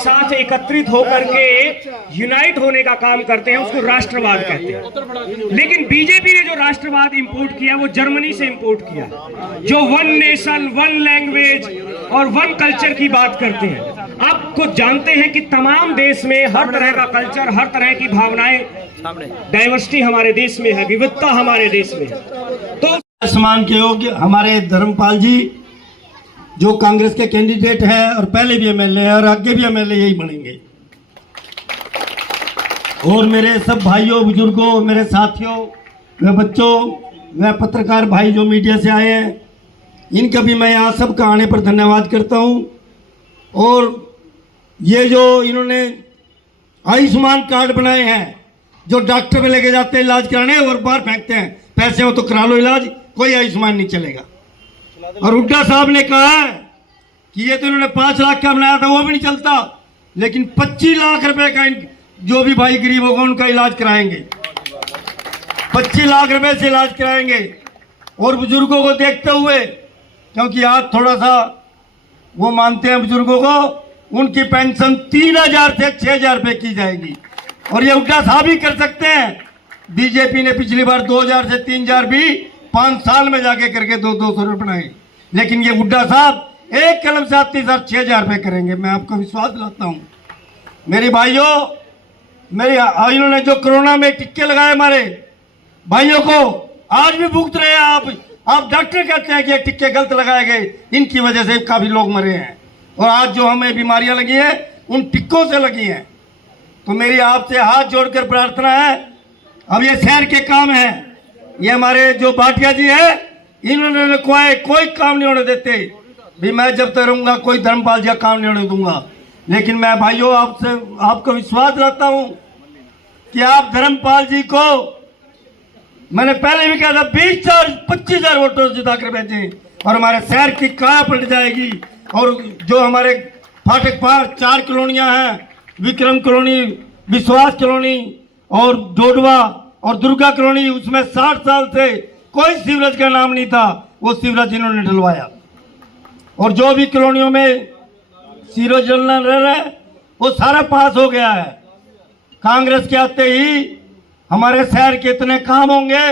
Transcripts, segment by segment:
साथ एकत्रित होकर के यूनाइट होने का काम करते हैं, उसको राष्ट्रवाद कहते हैं। लेकिन बीजेपी ने जो राष्ट्रवाद इंपोर्ट किया वो जर्मनी से इंपोर्ट किया, जो वन नेशन वन लैंग्वेज और वन कल्चर की बात करते हैं। आपको जानते हैं कि तमाम देश में हर तरह का कल्चर, हर तरह की भावनाएं, डाइवर्सिटी हमारे देश में है, विविधता हमारे देश में है। तो सम्मान के योग्य हमारे धर्मपाल जी जो कांग्रेस के कैंडिडेट हैं और पहले भी एमएलए हैं और आगे भी एमएलए यही बनेंगे। और मेरे सब भाइयों बुजुर्गों, मेरे साथियों, व बच्चों, व पत्रकार भाई जो मीडिया से आए हैं, इनका भी मैं यहाँ सबका आने पर धन्यवाद करता हूँ। और ये जो इन्होंने आयुष्मान कार्ड बनाए हैं, जो डॉक्टर में लेके जाते हैं इलाज कराने और बाहर फेंकते हैं, पैसे हो तो करा लो इलाज, कोई आयुष्मान नहीं चलेगा। और हुड्डा साहब ने कहा है कि ये तो इन्होंने 5 लाख का बनाया था, वो भी नहीं चलता, लेकिन 25 लाख रुपए का जो भी भाई गरीब होगा उनका इलाज कराएंगे, 25 लाख रुपए से इलाज कराएंगे। और बुजुर्गों को देखते हुए, क्योंकि आज थोड़ा सा वो मानते हैं बुजुर्गों को, उनकी पेंशन 3000 से 6000 रुपए की जाएगी। और ये हुड्डा साहब ही कर सकते हैं। बीजेपी ने पिछली बार 2000 से 3000 भी 5 साल में जाके करके 200 रुपये बनाए, लेकिन ये हुड्डा साहब एक कलम से 6000 रुपये करेंगे, मैं आपको विश्वास दिलाता हूँ। मेरे भाइयों, इन्होंने जो कोरोना में टिक्के लगाए हमारे भाइयों को, आज भी भुगत रहे हैं आप डॉक्टर कहते हैं कि ये टिक्के गलत लगाए गए, इनकी वजह से काफी लोग मरे हैं। और आज जो हमें बीमारियां लगी हैं उन टिक्कों से लगी हैं। तो मेरी आपसे हाथ जोड़कर प्रार्थना है, अब ये शहर के काम है, ये हमारे जो भाटिया जी है, इन्होंने कोई काम नहीं होने देते भी। मैं जब तक रहूंगा कोई धर्मपाल जी का काम नहीं होने दूंगा। लेकिन मैं भाइयों आपको विश्वास दिलाता हूं कि आप धर्मपाल जी को, मैंने पहले भी कहा था, 20,000-25,000 वोटों से जिता कर भेजें और हमारे शहर की काया पलट जाएगी। और जो हमारे फाटक पार 4 कॉलोनियां हैं, विक्रम कॉलोनी, विश्वास कॉलोनी और डोडवा और दुर्गा कॉलोनी, उसमें 60 साल से कोई सीवरेज का नाम नहीं था, वो सीवरेज इन्होंने डलवाया। और जो भी कॉलोनियों में सीवरेज डलना रह रहा है वो सारा पास हो गया है। कांग्रेस के आते ही हमारे शहर के इतने काम होंगे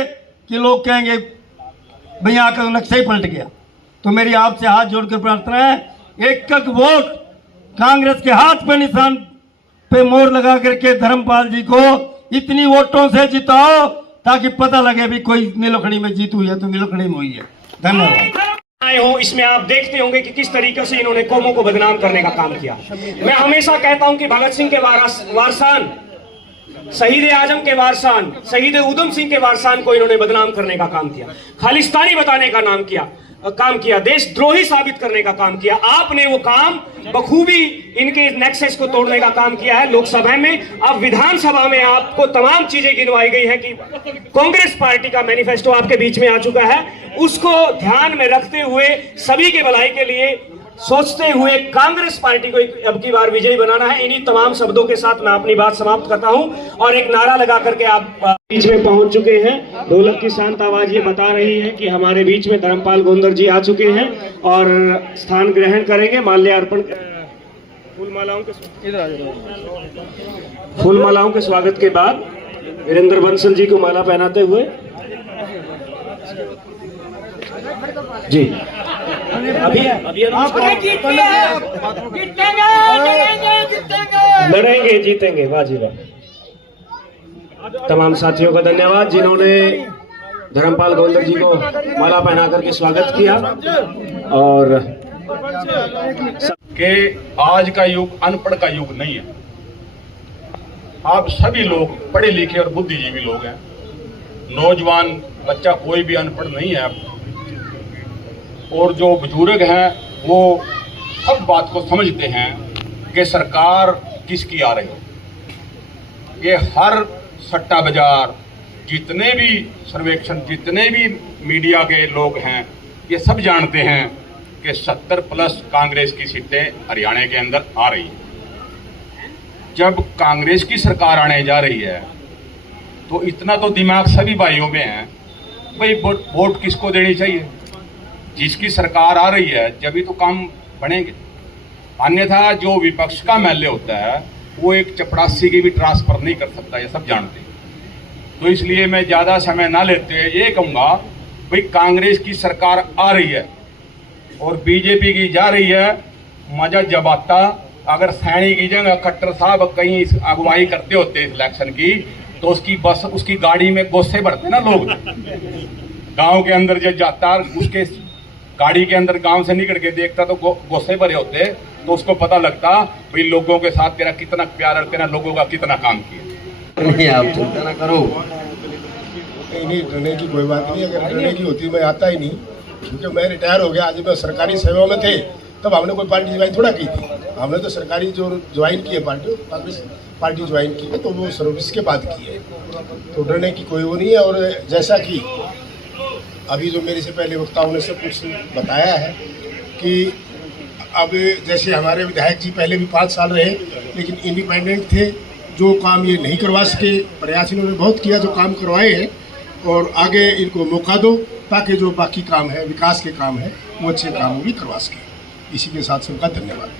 कि लोग कहेंगे भैया का नक्शा ही पलट गया। तो मेरी आपसे हाथ जोड़कर प्रार्थना है, एक वोट कांग्रेस के हाथ पे निशान पे मोहर लगा करके धर्मपाल जी को इतनी वोटों से जिताओ ताकि पता लगे भी कोई नीलोखड़ी में जीत हुई है तो नीलोखड़ी में हुई है। धन्यवाद। आए हो, इसमें आप देखते होंगे कि किस तरीके से इन्होंने कौमों को बदनाम करने का काम किया। मैं हमेशा कहता हूं कि भगत सिंह के वारसान, शहीद आजम के वारसान, शहीद उधम सिंह के वारसान को इन्होंने बदनाम करने का काम किया, खालिस्तानी बताने का काम किया, देशद्रोही साबित करने का काम किया। आपने वो काम बखूबी इनके नेक्सस को तोड़ने का काम किया है लोकसभा में। अब विधानसभा में आपको तमाम चीजें गिनवाई गई है कि कांग्रेस पार्टी का मैनिफेस्टो आपके बीच में आ चुका है, उसको ध्यान में रखते हुए, सभी की भलाई के लिए सोचते हुए कांग्रेस पार्टी को अब की बार विजयी बनाना है। इन्हीं तमाम शब्दों के साथ मैं अपनी बात समाप्त करता हूं और एक नारा लगा करके आप बीच में पहुंच चुके हैं। ढोलक की शांत आवाज ये बता रही है कि हमारे बीच में धर्मपाल गोंदर जी आ चुके हैं और स्थान ग्रहण करेंगे। माल्यार्पण, फूलमालाओं के स्वागत के बाद वीरेंद्र बंसल जी को माला पहनाते हुए जी अभी लड़ेंगे, जीतेंगे, बाजीगर। तमाम साथियों का धन्यवाद जिन्होंने धर्मपाल गोंदर जी को माला पहना करके स्वागत किया। और कि आज का युग अनपढ़ का युग नहीं है। आप सभी लोग पढ़े लिखे और बुद्धिजीवी लोग हैं। नौजवान बच्चा कोई भी अनपढ़ नहीं है। और जो बुजुर्ग हैं वो सब बात को समझते हैं कि सरकार किसकी आ रही है। ये हर सट्टा बाजार, जितने भी सर्वेक्षण, जितने भी मीडिया के लोग हैं, ये सब जानते हैं कि 70+ कांग्रेस की सीटें हरियाणा के अंदर आ रही हैं। जब कांग्रेस की सरकार आने जा रही है तो इतना तो दिमाग सभी भाइयों में है, भाई वोट किसको देनी चाहिए। जिसकी सरकार आ रही है जब ही तो काम बनेंगे। अन्यथा जो विपक्ष का एमएलए होता है वो एक चपरासी की भी ट्रांसफर नहीं कर सकता, ये सब जानते हैं। तो इसलिए मैं ज़्यादा समय ना लेते हुए ये कहूँगा, भाई कांग्रेस की सरकार आ रही है और बीजेपी की जा रही है, मजा जब आता अगर सैनी की जगह खट्टर साहब कहीं अगुवाई करते होते इस इलेक्शन की, तो उसकी बस उसकी गाड़ी में गोसे भरते ना लोग। गांव के अंदर जब जाता उसके गाड़ी के अंदर गांव से निकल के देखता तो गोसे भरे होते, तो उसको पता लगता भाई लोगों के साथ तेरा कितना प्यार और तेरा लोगों का कितना काम किया। नहीं, आप चिंता ना करो। नहीं, डरने की कोई बात नहीं। अगर डरने की होती मैं आता ही नहीं, क्योंकि मैं रिटायर हो गया। आज मैं सरकारी सेवा में थे तब हमने कोई पार्टी ज्वाइन थोड़ा की थी। हमने तो सरकारी जो ज्वाइन की है पार्टी ज्वाइन की है तो वो सर्विस के बाद की है, तो डरने की कोई वो नहीं है। और जैसा कि अभी जो मेरे से पहले वक्ताओं ने सब कुछ बताया है कि अब जैसे हमारे विधायक जी पहले भी 5 साल रहे लेकिन इंडिपेंडेंट थे, जो काम ये नहीं करवा सके, प्रयास इन्होंने बहुत किया, जो काम करवाए हैं, और आगे इनको मौका दो ताकि जो बाकी काम है, विकास के काम है, वो अच्छे काम भी करवा सके। इसी के साथ सबका धन्यवाद।